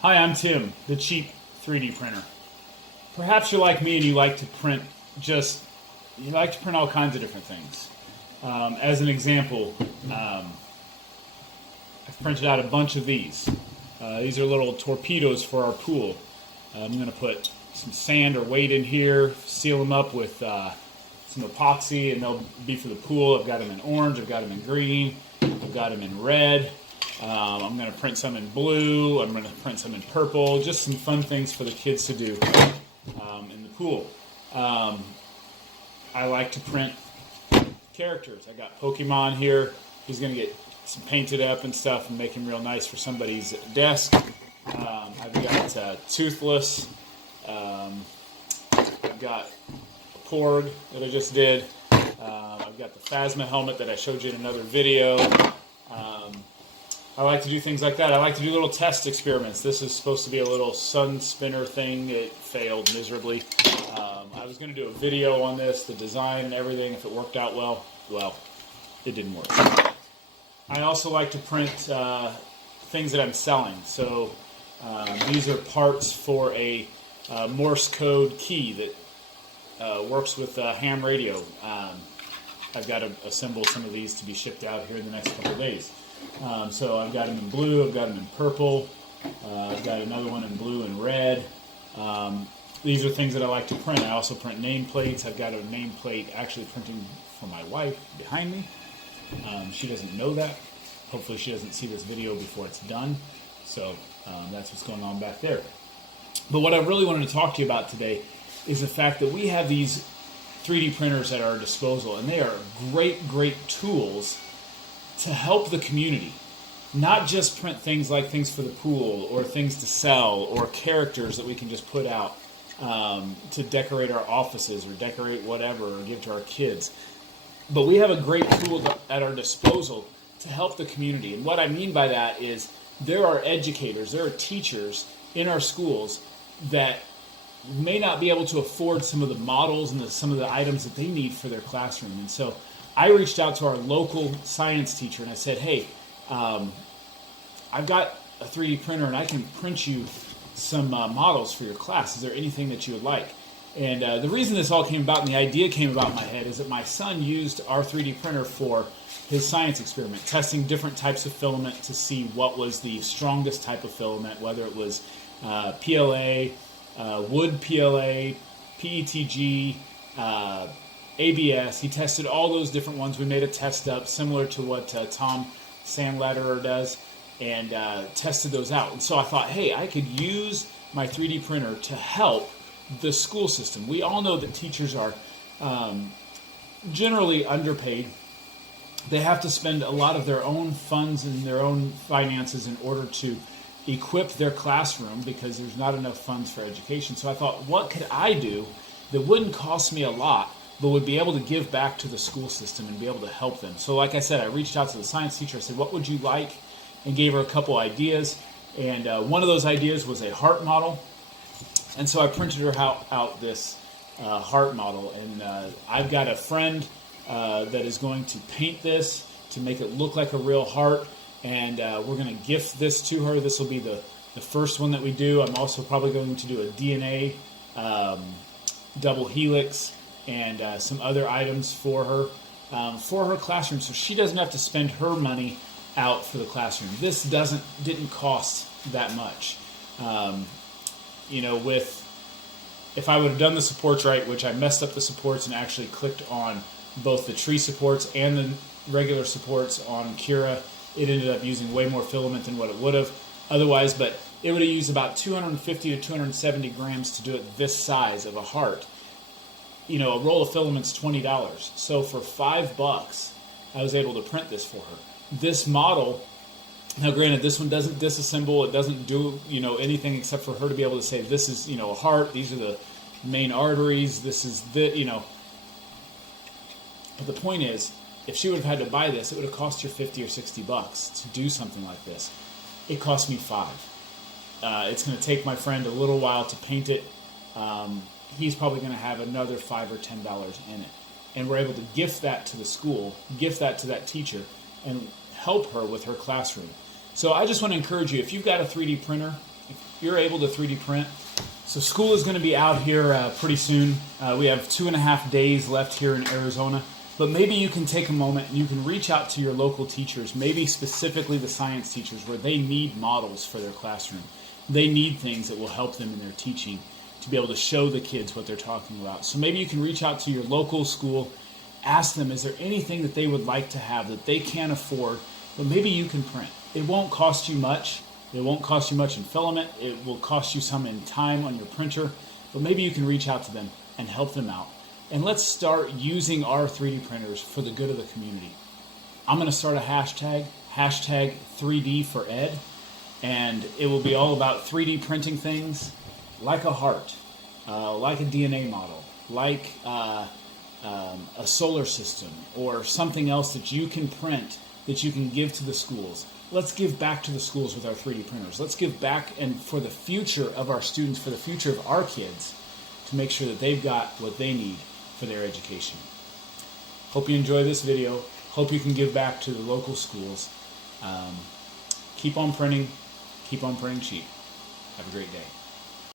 Hi, I'm Tim, the cheap 3D printer. Perhaps you're like me and you like to print all kinds of different things. As an example, I've printed out a bunch of these. These are little torpedoes for our pool. I'm going to put some sand or weight in here, seal them up with some epoxy, and they'll be for the pool. I've got them in orange, I've got them in green, I've got them in red. I'm going to print some in blue, I'm going to print some in purple, just some fun things for the kids to do in the pool. I like to print characters. I got Pokemon here. He's going to get some painted up and stuff and make him real nice for somebody's desk. I've got Toothless. I've got a Porg that I just did. I've got the Phasma helmet that I showed you in another video. I like to do things like that. I like to do little test experiments. This is supposed to be a little sun spinner thing. It failed miserably. I was going to do a video on this, the design and everything, if it worked out well. Well, it didn't work. I also like to print things that I'm selling. So these are parts for a Morse code key that works with ham radio. I've got to assemble some of these to be shipped out here in the next couple of days. So I've got them in blue, I've got them in purple, I've got another one in blue and red. These are things that I like to print. I also print nameplates. I've got a nameplate actually printing for my wife behind me. She doesn't know that. Hopefully she doesn't see this video before it's done. So that's what's going on back there. But what I really wanted to talk to you about today is the fact that we have these 3D printers at our disposal, and they are great tools to help the community. Not just print things like things for the pool or things to sell or characters that we can just put out to decorate our offices or decorate whatever or give to our kids. But we have a great tool at our disposal to help the community. And what I mean by that is there are educators, there are teachers in our schools that may not be able to afford some of the models and some of the items that they need for their classroom. And so I reached out to our local science teacher and I said, hey, I've got a 3D printer and I can print you some models for your class. Is there anything that you would like? And the reason this all came about and the idea came about in my head is that my son used our 3D printer for his science experiment, testing different types of filament to see what was the strongest type of filament, whether it was PLA, wood PLA, PETG, ABS. He tested all those different ones. We made a test up similar to what Tom Sandlatterer does and tested those out. And so I thought, hey, I could use my 3D printer to help the school system. We all know that teachers are generally underpaid. They have to spend a lot of their own funds and their own finances in order to equip their classroom because there's not enough funds for education. So I thought, what could I do that wouldn't cost me a lot but would be able to give back to the school system and be able to help them? So like I said, I reached out to the science teacher. I said, what would you like? And gave her a couple ideas. And one of those ideas was a heart model. And so I printed her out this heart model. And I've got a friend that is going to paint this to make it look like a real heart. And we're going to gift this to her. This will be the first one that we do. I'm also probably going to do a DNA double helix and some other items for her classroom, so she doesn't have to spend her money out for the classroom. This didn't cost that much. If I would have done the supports right, which I messed up the supports and actually clicked on both the tree supports and the regular supports on Cura, it ended up using way more filament than what it would have otherwise, but it would have used about 250 to 270 grams to do it this size of a heart. A roll of filament's $20. So for $5, I was able to print this for her. This model, now granted, this one doesn't disassemble. It doesn't do, anything except for her to be able to say, this is, a heart. These are the main arteries. This is But the point is, if she would have had to buy this, it would have cost her $50 or $60 to do something like this. It cost me $5. It's going to take my friend a little while to paint it. He's probably going to have another $5 or $10 in it. And we're able to gift that to the school, gift that to that teacher, and help her with her classroom. So I just want to encourage you, if you've got a 3D printer, you're able to 3D print. So school is going to be out here pretty soon. We have 2.5 days left here in Arizona. But maybe you can take a moment and you can reach out to your local teachers, maybe specifically the science teachers, where they need models for their classroom. They need things that will help them in their teaching to be able to show the kids what they're talking about. So maybe you can reach out to your local school, ask them, is there anything that they would like to have that they can't afford, but maybe you can print. It won't cost you much. It won't cost you much in filament. It will cost you some in time on your printer, but maybe you can reach out to them and help them out. And let's start using our 3D printers for the good of the community. I'm going to start a hashtag 3D for Ed, and it will be all about 3D printing things like a heart, like a DNA model, like a solar system, or something else that you can print that you can give to the schools. Let's give back to the schools with our 3D printers. Let's give back and for the future of our students, for the future of our kids, to make sure that they've got what they need for their education. Hope you enjoy this video. Hope you can give back to the local schools. Keep on printing cheap. Have a great day.